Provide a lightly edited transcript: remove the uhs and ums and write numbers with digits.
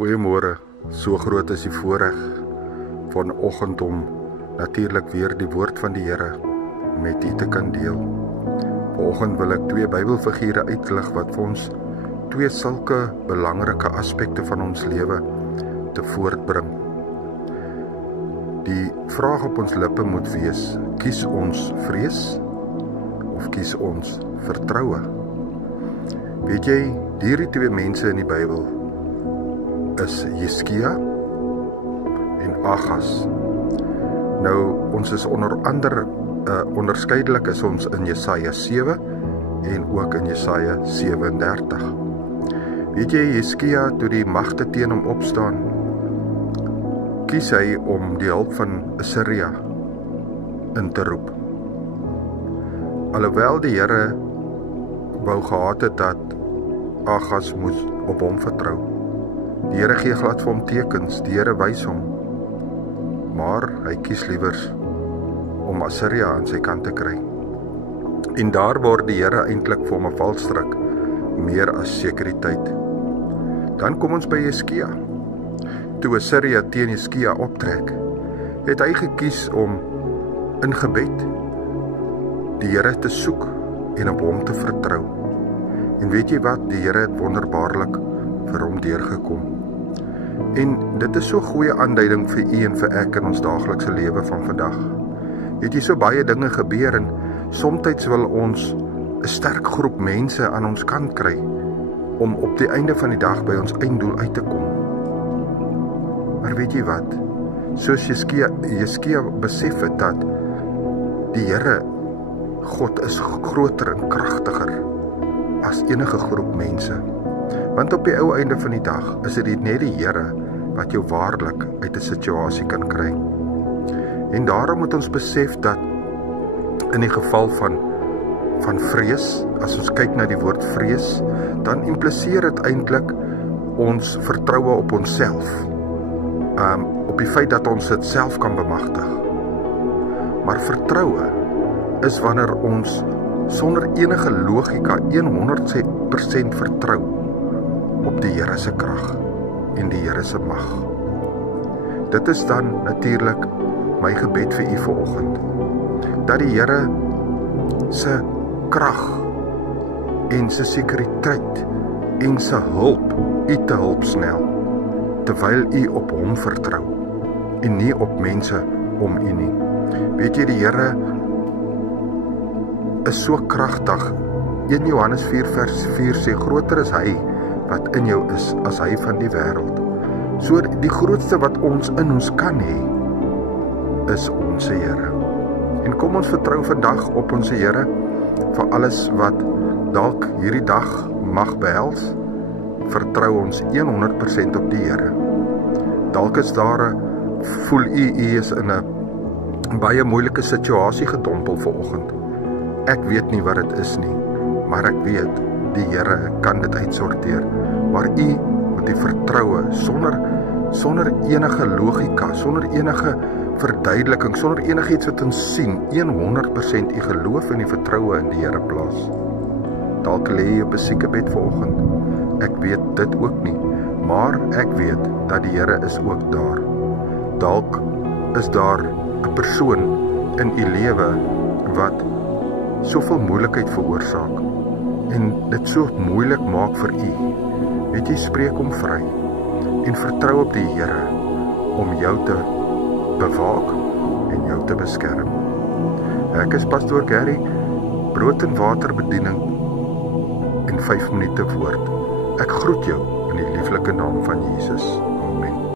Goeiemôre, so groot is die voorreg vanoggend om natuurlik weer die woord van die Here met u te kan deel. Vanoggend wil ek twee Bybelfigure uitlig wat vir ons twee sulke belangrike aspekte van ons lewe te voortbring. Die vraag op ons lippe moet wees: kies ons vrees of kies ons vertroue? Weet jy, hierdie twee mense in die Bybel is Jeskia en Agas. Nou, ons is onder andere onderskeidelik is ons in Jesaja 7 en ook in Jesaja 37. Weet jy, Jeskia, toe die magte teen hom opstaan, kies hy om die hulp van Asiria in te roep. Alhoewel die Here wou gehad het dat Agas moes op hom vertrou. Die Here gee glad vir hom tekens, die Here wys hom, maar hy kies liewers om Asiria aan sy kant te kry. En daar word die Here eintlik vir hom 'n valstrik, meer as sekuriteit. Dan kom ons by Jeskia. Toe Asiria teen Jeskia optrek, het hy gekies om in gebed die Here te soek en op hom te vertrou. En weet jy wat? Die Here het wonderbaarlik vir hom deurgekom. En dit is so goeie aanduiding vir u en vir ek in ons daaglikse lewe van vandag. Weet jy, so baie dinge gebeur en soms wil ons 'n sterk groep mense aan ons kant kry om op die einde van die dag by ons einddoel uit te kom. Maar weet jy wat? Soos Jeskia besef het dat die Here, God is groter en kragtiger as enige groep mense. Want op die ou einde van die dag is dit net die Here wat jou waarlik uit 'n situasie kan kry. En daarom moet ons besef dat in die geval van vrees, as ons kyk na die woord vrees, dan impliseer dit eintlik ons vertroue op onsself. Op die feit dat ons dit self kan bemagtig. Maar vertroue is wanneer ons sonder enige logika 100% vertrou op die Here se krag en die Here se mag. Dit is dan natuurlik my gebed vir u vanoggend, dat die Here se krag en sy sekuriteit en sy hulp u te hulp snel, terwyl u op hom vertrou en nie op mense om u nie. Weet jy, die Here is so kragtig. 1 Johannes 4 vers 4 sê, groter is hy wat in jou is as hy van die wêreld. So die grootste wat ons in ons kan hê, is ons Here. En kom ons vertrou vandag op ons Here vir alles wat dalk hierdie dag mag behels. Vertrou ons 100% op die Here. Dalk is daar voel u is in 'n baie moeilike situasie gedompel vanoggend. Ek weet nie wat dit is nie, maar ek weet die Here kan dit uitsorteer. Maar u moet die vertroue sonder enige logika, sonder enige verduideliking, sonder enigiets wat ons sien, 100% u geloof en die vertroue in die Here plaas. Dalk lê jy op 'n siekebed vanoggend. Ek weet dit ook nie, maar ek weet dat die Here is ook daar. Dalk is daar 'n persoon in u lewe wat soveel moeilikheid veroorsaak en dit so moeilik maak vir u. Weet jy, spreek hom vry en vertrou op die Here om jou te bewaak en jou te beskerm. Ek is Pastoor Gary, brood en water bediening en 5 minute woord. Ek groet jou in die lieflike naam van Jesus.